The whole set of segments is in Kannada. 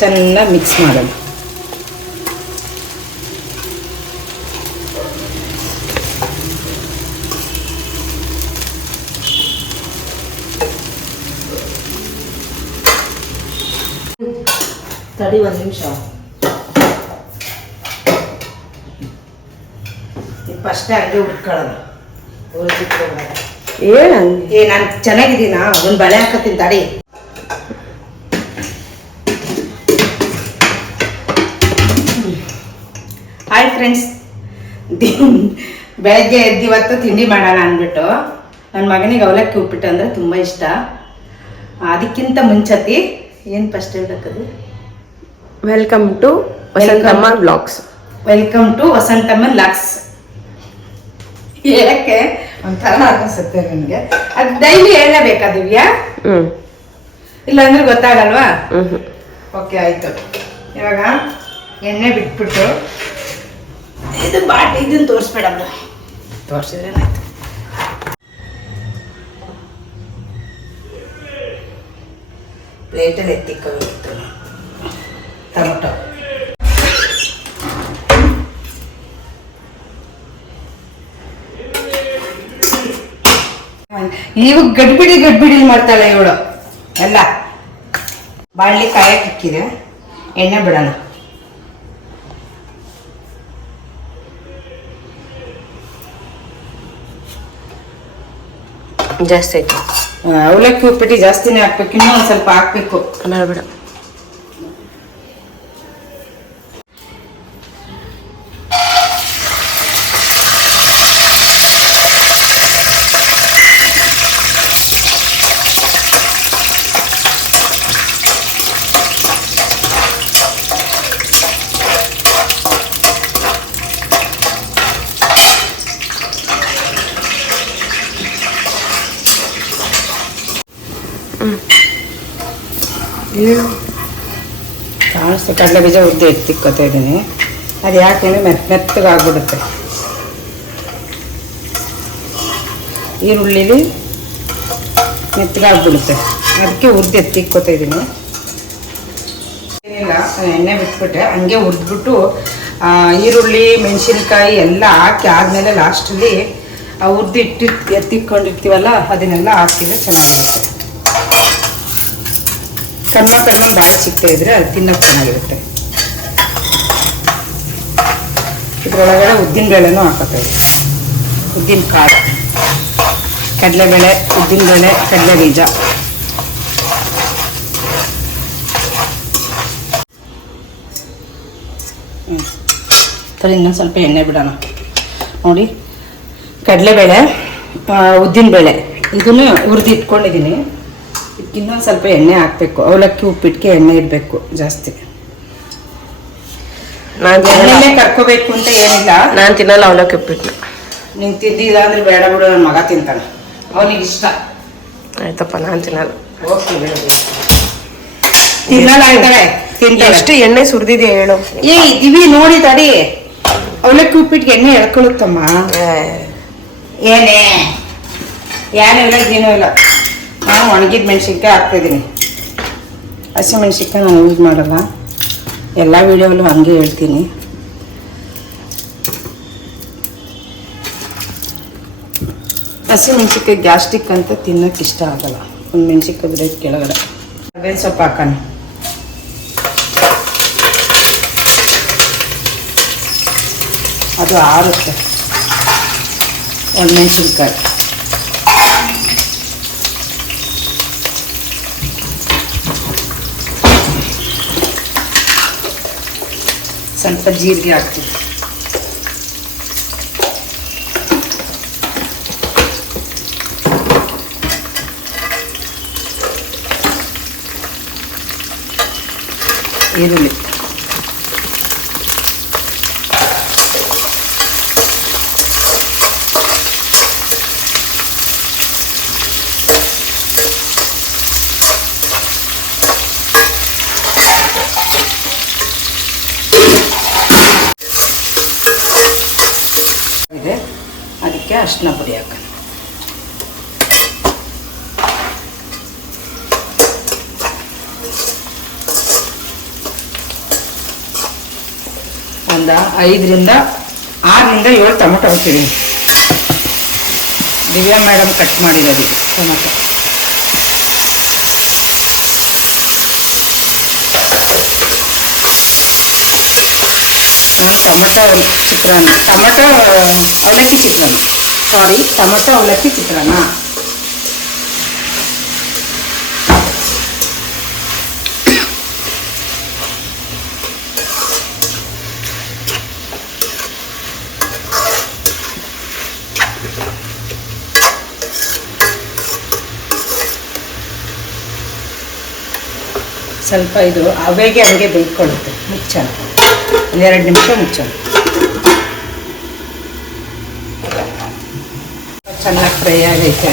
ಚೆನ್ನಾಗಿ ಮಿಕ್ಸ್ ಮಾಡೋಣ. ತಡಿ ಒಂದು ನಿಮಿಷ. ಫಸ್ಟೇ ಹಂಗೆ ಉಟ್ಕೊಳ್ಳೋದು ಏನ ಏ ನಾನು ಚೆನ್ನಾಗಿದ್ದೀನಾ? ಒಂದು ಬಳೆ ಹಾಕತ್ತೀನಿ ತಡಿ. ಹಾಯ್ ಫ್ರೆಂಡ್ಸ್ ಬೆಳಗ್ಗೆ ಎದ್ದು ಇವತ್ತು ತಿಂಡಿ ಮಾಡೋಣ ಅಂದ್ಬಿಟ್ಟು ನನ್ನ ಮಗನಿಗೆ ಅವಲಕ್ಕಿ ಉಪ್ಪಿಟ್ಟು ಅಂದರೆ ತುಂಬ ಇಷ್ಟ. ಅದಕ್ಕಿಂತ ಮುಂಚತಿ ಏನು first ಹೇಳ್ಬೇಕದು? Welcome to Vasanthamma blogs welcome to Vasanthamma blogs ಹೇಳಕ್ಕೆ ಒಂಥರ ಅನಿಸುತ್ತೆ ನನಗೆ. ಅದು ಡೈಲಿ ಹೇಳಬೇಕಾ ದಿವ್ಯಾ? ಹ್ಮ್. ಇಲ್ಲಾಂದ್ರೆ ಗೊತ್ತಾಗಲ್ವಾ? ಹ್ಞೂ. ಓಕೆ ಆಯಿತು. ಇವಾಗ ಎಣ್ಣೆ ಬಿಟ್ಬಿಟ್ಟು ಇದು ಬಾಟ್ ಇದನ್ನ ತೋರಿಸ್ಬೇಡ ತೋರಿಸಿದ್ರೆ ಆಯ್ತು. ಪ್ಲೇಟಲ್ಲಿ ಎತ್ತಿಕ್ಕೋಬೇಕಿತ್ತು ಟೊಮೊಟೊ. ಇವು ಗಡ್ಬಿಡಿ ಗಡ್ಬಿಡಿ ಮಾಡ್ತಾಳೆ ಇವಳು. ಎಲ್ಲ ಬಾಳ್ಲಿ ಕಾಯಕ್ಕೆ ಇಕ್ಕಿದೆ ಎಣ್ಣೆ ಬಿಡೋಣ. ಜಾಸ್ತಿ ಆಯ್ತು. ಅವಲಕ್ಕಿ ಉಪ್ಪಿಟ್ಟು ಜಾಸ್ತಿನೇ ಹಾಕ್ಬೇಕು ಇನ್ನೂ ಒಂದು ಸ್ವಲ್ಪ ಹಾಕ್ಬೇಕು. ಬೇಡ ಬೇಡ ಕಾಣಿಸ್ತು ಕಡಲೆ ಬೀಜ ಉದ್ದಿ ಎತ್ತಿಕ್ಕೋತಾ ಇದ್ದೀನಿ. ಅದು ಯಾಕೆ ಅಂದರೆ ಮೆತ್ ಮೆತ್ತಗಾಗ್ಬಿಡುತ್ತೆ. ಈರುಳ್ಳಿಲಿ ಮೆತ್ತಗಾಗ್ಬಿಡುತ್ತೆ. ಅದಕ್ಕೆ ಉದ್ದ ಎತ್ತಿಕ್ಕೋತಾ ಇದ್ದೀನಿ. ಏನಿಲ್ಲ ಎಣ್ಣೆ ಬಿಟ್ಬಿಟ್ಟೆ. ಹಂಗೆ ಹುರಿದ್ಬಿಟ್ಟು ಈರುಳ್ಳಿ, ಮೆಣಸಿನ್ಕಾಯಿ ಎಲ್ಲ ಹಾಕಿ ಆದಮೇಲೆ ಲಾಸ್ಟಲ್ಲಿ ಆ ಹುರಿದು ಇಟ್ಟು ಅದನ್ನೆಲ್ಲ ಹಾಕಿದ್ರೆ ಚೆನ್ನಾಗಿರುತ್ತೆ. ಕಣ್ಮ ಕಣ್ಮ ಬಾಯಿ ಸಿಗ್ತಾ ಇದ್ರೆ ಅದು ತಿನ್ನೋಕೆ ಚೆನ್ನಾಗಿರುತ್ತೆ. ಇದ್ರೊಳಗಡೆ ಉದ್ದಿನ ಬೇಳೆನೂ ಹಾಕೋತಾ ಇದ್ದೀವಿ ಉದ್ದಿನ ಕಾಳು, ಕಡಲೆಬೇಳೆ ಉದ್ದಿನಬೇಳೆ ಕಡಲೆ ಬೀಜ. ಹ್ಞೂ ಇನ್ನೊಂದು ಸ್ವಲ್ಪ ಎಣ್ಣೆ ಬಿಡೋಣ. ನೋಡಿ, ಕಡಲೆಬೇಳೆ ಉದ್ದಿನಬೇಳೆ ಇದನ್ನು ಹುರಿದು ಇಟ್ಕೊಂಡಿದ್ದೀನಿ ಇದಕ್ಕೆ ಇನ್ನೊಂದು ಸ್ವಲ್ಪ ಎಣ್ಣೆ ಹಾಕಬೇಕು. ಅವಲಕ್ಕಿ ಉಪ್ಪಿಟ್ಟಿಗೆ ಎಣ್ಣೆ ಇರಬೇಕು ಜಾಸ್ತಿ. ನಾನು ಎಣ್ಣೆ ಕರ್ಕೋಬೇಕು ಅಂತ ಏನಿಲ್ಲ. ನಾನು ತಿನ್ನಲ್ಲ ಅವಲಕ್ಕಿ ಉಪ್ಪಿಟ್ಟು ನೀನು ತಿಂದಿಲ್ಲ ಅಂದ್ರೆ ಬೇಡ ಬಿಡು ನನ್ನ ಮಗ ತಿಂತಾನೆ. ಅವನಿಗೆ ಇಷ್ಟ. ಆಯ್ತಪ್ಪ ನಾನು ತಿನ್ನಲ್ಲ. ಓಕೆ ತಿನ್ನಲ್ಲ ಆಯ್ತಾಳೆ ಎಷ್ಟು ಎಣ್ಣೆ ಸುರಿದಿದೆ ಹೇಳು. ಏ ಇವಿ ನೋಡಿ ತಡಿ. ಅವಲಕ್ಕಿ ಉಪ್ಪಿಟ್ಟಿಗೆ ಎಣ್ಣೆ ಎಳ್ಕೊಳುತ್ತಮ್ಮ. ಏನೇ? ಏನಿಲ್ಲ ಏನೂ ಇಲ್ಲ. ನಾನು ಒಣಗಿದ ಮೆಣಸಿನ್ಕಾಯಿ ಹಾಕ್ತಿದ್ದೀನಿ. ಹಸಿಮೆಣ್ಸಿನ್ಕಾಯಿ ನಾನು ಯೂಸ್ ಮಾಡಲ್ಲ. ಎಲ್ಲ ವೀಡಿಯೋಲ್ಲೂ ಹಂಗೆ ಹೇಳ್ತೀನಿ. ಹಸಿಮೆಣ್ಸಿನ್ಕಾಯಿ ಗ್ಯಾಸ್ಟ್ರಿಕ್ ಅಂತ ತಿನ್ನೋಕೆ ಇಷ್ಟ ಆಗಲ್ಲ. ಒಂದು ಮೆಣಸಿನ್ಕಾಯಿ ಬಿಡೋದು ಕೆಳಗಡೆ. ಅದೇ ಸೊಪ್ಪು ಹಾಕೋಣ. ಅದು ಆರುತ್ತೆ. ಒಣಮೆಣಸಿನ್ಕಾಯಿ. ಸ್ವಲ್ಪ ಜೀರಿಗೆ ಹಾಕ್ತೀವಿ ಈರುಳ್ಳಿ ಇದೆ ಅದಕ್ಕೆ ಅರಿಶಿನ ಪುಡಿ ಹಾಕೋಣ ಒಂದು, ಐದರಿಂದ ಆರರಿಂದ ಏಳು ಟೊಮೊಟೊ ಹಾಕಿದ್ದೀನಿ. ದಿವ್ಯಾ ಮೇಡಮ್ ಕಟ್ ಮಾಡಿರೋದು. ಟೊಮೊಟೊ. ನಾನು ಟೊಮೊಟೊ ಚಿತ್ರಾನ್ನ. ಟೊಮೊಟೊ, ಅವಲಕ್ಕಿ ಚಿತ್ರಾನ್ನ. ಸಾರಿ ಟೊಮೊಟೊ, ಅವಲಕ್ಕಿ ಚಿತ್ರಾನ್ನ. ಸ್ವಲ್ಪ ಇದು ಅವೆಗೆ ಹಂಗೆ ಬೇಯ್ಕೊಳ್ಳುತ್ತೆ ಮುಚ್ಚೋಣ. ಒಂದೆರಡು ನಿಮಿಷ ಮುಚ್ಚೋಣ. ಚೆನ್ನಾಗಿ ಫ್ರೈ ಆಗೈತೆ.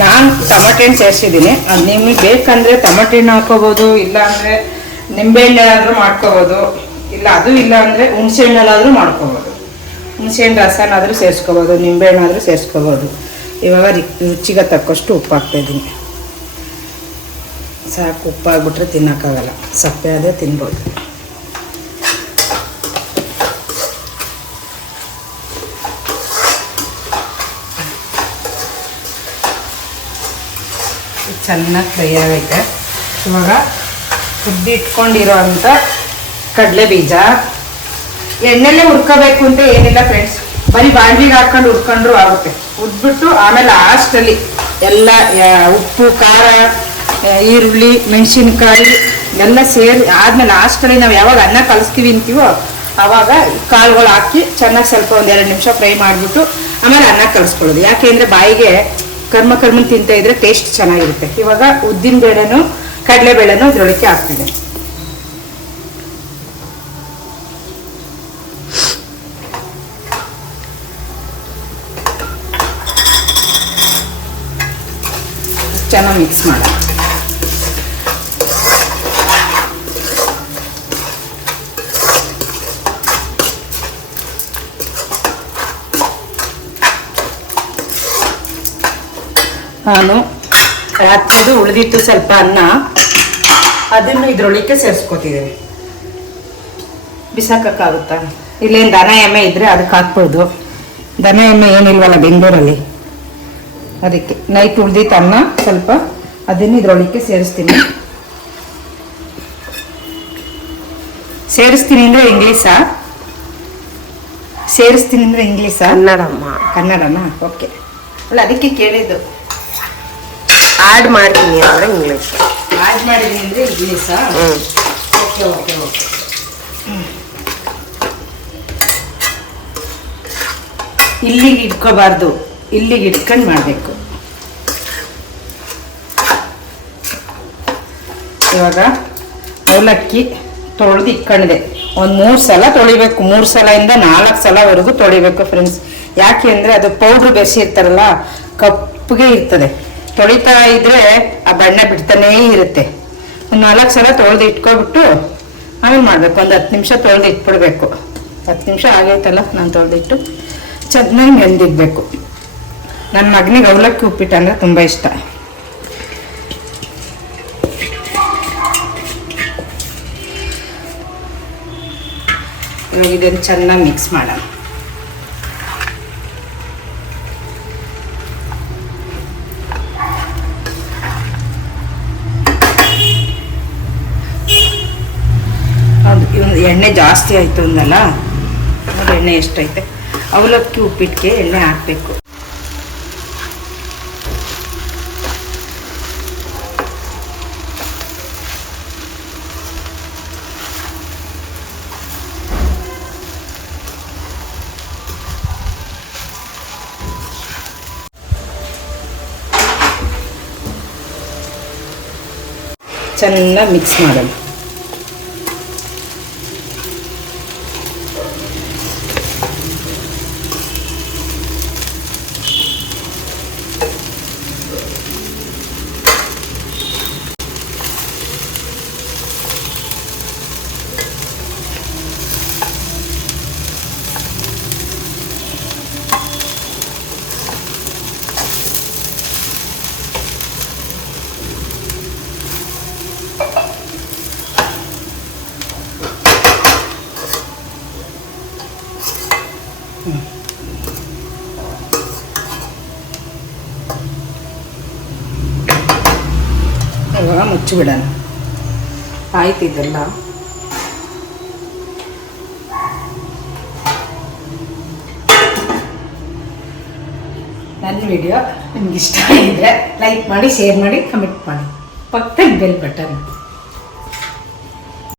ನಾನು ಟಮಟೆ ಹಣ್ಣು ಸೇರಿಸಿದ್ದೀನಿ. ಅದು ನಿಮಗೆ ಬೇಕಂದರೆ ಟಮಟೆ ಹಣ್ಣು ಹಾಕೋಬೋದು ಇಲ್ಲ ಅಂದರೆ ನಿಂಬೆಹಣ್ಣಾದರೂ ಮಾಡ್ಕೋಬೋದು. ಇಲ್ಲ, ಅದು ಇಲ್ಲ ಅಂದರೆ ಹುಣಸೆ ಹಣ್ಣಲ್ಲಾದರೂ ಮಾಡ್ಕೋಬೋದು. ಹುಣಸೆ ಹಣ್ಣು ರಸನಾದರೂ ಸೇರಿಸ್ಕೋಬೋದು ನಿಂಬೆಹಣ್ಣಾದರೂ ಸೇರಿಸ್ಕೋಬೋದು. ಇವಾಗ ರುಚಿಗೆ ತಕ್ಕಷ್ಟು ಉಪ್ಪು ಹಾಕ್ತಾಯಿದ್ದೀನಿ ಸಾಕು ಉಪ್ಪಾಗ್ಬಿಟ್ರೆ ತಿನ್ನೋಕ್ಕಾಗಲ್ಲ. ಸಪ್ಪೆ ಆದರೆ ತಿನ್ಬೋದು. ಚೆನ್ನಾಗಿ ಫ್ರೈ ಆಗೈತೆ. ಇವಾಗ ಉದ್ದಿಟ್ಕೊಂಡಿರೋವಂಥ ಕಡಲೆ ಬೀಜ. ಎಣ್ಣೆಲ್ಲೇ ಹುರ್ಕೋಬೇಕು ಅಂತ ಏನಿಲ್ಲ ಫ್ರೆಂಡ್ಸ್ ಬರೀ ಬಾಂಡ್ಲಿಗೆ ಹಾಕೊಂಡು ಹುರ್ಕೊಂಡ್ರು ಆಗುತ್ತೆ. ಉದ್ಬಿಟ್ಟು ಆಮೇಲೆ ಲಾಸ್ಟಲ್ಲಿ ಎಲ್ಲ ಉಪ್ಪು, ಖಾರ ಈರುಳ್ಳಿ, ಮೆಣಸಿನ್ಕಾಯಿ ಎಲ್ಲ ಸೇರಿ ಆದ್ಮೇಲೆ ಲಾಸ್ಟಲ್ಲಿ ನಾವು ಯಾವಾಗ ಅನ್ನ ಕಲಿಸ್ತೀವಿ ಅಂತೀವೋ ಆವಾಗ ಕಾಳುಗಳು ಹಾಕಿ ಚೆನ್ನಾಗಿ ಸ್ವಲ್ಪ ಒಂದು ಎರಡು ನಿಮಿಷ ಫ್ರೈ ಮಾಡಿಬಿಟ್ಟು ಆಮೇಲೆ ಅನ್ನ ಕಲಿಸ್ಕೊಳ್ಳೋದು. ಯಾಕೆಂದ್ರೆ ಬಾಯಿಗೆ ಕರ್ಮ ಕರ್ಮ ತಿಂತ ಇದ್ರೆ ಟೇಸ್ಟ್ ಚೆನ್ನಾಗಿರುತ್ತೆ. ಇವಾಗ ಉದ್ದಿನ ಬೇಳೆನು, ಕಡಲೆ ಬೇಳೆನು ಇದ್ರೊಳಕ್ಕೆ ಹಾಕ್ತಿದೆ ಚೆನ್ನಾಗಿ ಮಿಕ್ಸ್ ಮಾಡ ನಾನು ರಾತ್ರಿದು ಉಳಿದಿತ್ತು ಸ್ವಲ್ಪ ಅನ್ನ ಅದನ್ನು ಇದ್ರೊಳಕ್ಕೆ ಸೇರಿಸ್ಕೊತಿದ್ದೀನಿ. ಬಿಸಾಕಕ್ಕಾಗುತ್ತಾ? ಇಲ್ಲೇನು ದನ ಎಮ್ಮೆ ಇದ್ರೆ ಅದಕ್ಕೆ ಹಾಕ್ಬೋದು. ದನ ಎಮ್ಮೆ ಏನಿಲ್ವಲ್ಲ ಬೆಂಗಳೂರಲ್ಲಿ? ಅದಕ್ಕೆ ನೈಟ್ ಉಳ್ದಿತ್ತು ಅನ್ನ ಸ್ವಲ್ಪ ಅದನ್ನು ಇದ್ರೊಳಕ್ಕೆ ಸೇರಿಸ್ತೀನಿ. ಸೇರಿಸ್ತೀನಿ ಅಂದರೆ ಇಂಗ್ಲೀಷಾ? ಸೇರಿಸ್ತೀನಿ ಅಂದರೆ ಇಂಗ್ಲೀಷಾ? ಕನ್ನಡಮ್ಮ. ಕನ್ನಡನಾ? ಓಕೆ. ಅಲ್ಲ ಅದಕ್ಕೆ ಕೇಳಿದ್ದು. ಆಡ್ ಮಾಡ್ತೀನಿ ಅಂದ್ರೆ ಇಂಗ್ಲೀಷ್ ಆಡ್ ಮಾಡಿದ್ದೀನಿ ಅಂದ್ರೆ ಇಂಗ್ಲೀಷಾ ಹ್ಮ್. ಓಕೆ ಓಕೆ ಓಕೆ ಇಲ್ಲಿಗೆ ಇಟ್ಕೋಬಾರ್ದು. ಇಲ್ಲಿಗೆ ಇಟ್ಕೊಂಡು ಮಾಡಬೇಕು. ಇವಾಗ ಅವಲಕ್ಕಿ ತೊಳೆದು ಇಟ್ಕೊಂಡಿದೆ. ಒಂದು ಮೂರು ಸಲ ತೊಳಿಬೇಕು. ಮೂರು ಸಲದಿಂದ ನಾಲ್ಕು ಸಲವರೆಗೂ ತೊಳಿಬೇಕು ಫ್ರೆಂಡ್ಸ್ ಯಾಕೆ ಅಂದರೆ ಅದು ಪೌಡ್ರ್ ಬೆರೆಸಿರ್ತಾರಲ್ಲ ಕಪ್ಪಗೆ ಇರ್ತದೆ. ತೊಳಿತಾ ಇದ್ರೆ ಆ ಬಣ್ಣ ಬಿಡ್ತಾನೇ ಇರುತ್ತೆ. ಒಂದು ನಾಲ್ಕು ಸಲ ತೊಳೆದು ಇಟ್ಕೊಬಿಟ್ಟು ಆಮೇಲೆ ಮಾಡಬೇಕು. ಒಂದು ಹತ್ತು ನಿಮಿಷ ತೊಳೆದು ಇಟ್ಬಿಡ್ಬೇಕು. ಹತ್ತು ನಿಮಿಷ ಆಗೈತಲ್ಲ ನಾನು ತೊಳೆದಿಟ್ಟು. ಚೆನ್ನಾಗಿ ನೆಂದಿಡ್ಬೇಕು. ನನ್ನ ಮಗನಿಗೆ ಅವಲಕ್ಕಿ ಉಪ್ಪಿಟ್ಟು ಅಂದರೆ ತುಂಬ ಇಷ್ಟ. ಇದನ್ನು ಚೆನ್ನಾಗಿ ಮಿಕ್ಸ್ ಮಾಡೋಣ. ಎಣ್ಣೆ ಜಾಸ್ತಿ ಆಯಿತು ಅಂದಲ್ಲ ನೋಡಿ ಎಣ್ಣೆ ಎಷ್ಟೈತೆ? ಅವಲಕ್ಕಿ ಉಪ್ಪಿಟ್ಟಿಗೆ ಎಣ್ಣೆ ಹಾಕಬೇಕು. ಚೆನ್ನಾಗಿ ಮಿಕ್ಸ್ ಮಾಡೋಣ. ಇವಾಗ ಮುಚ್ಚಿಬಿಡೋಣ. ಆಯ್ತು ಇದೆಲ್ಲ ನನ್ನ ವಿಡಿಯೋ ನಿಮ್ಗೆ ಇಷ್ಟ ಆಗಿದ್ರೆ ಲೈಕ್ ಮಾಡಿ, ಶೇರ್ ಮಾಡಿ, ಕಮೆಂಟ್ ಮಾಡಿ. ಪಕ್ಕದಲ್ಲಿ ಬೆಲ್ ಬಟನ್.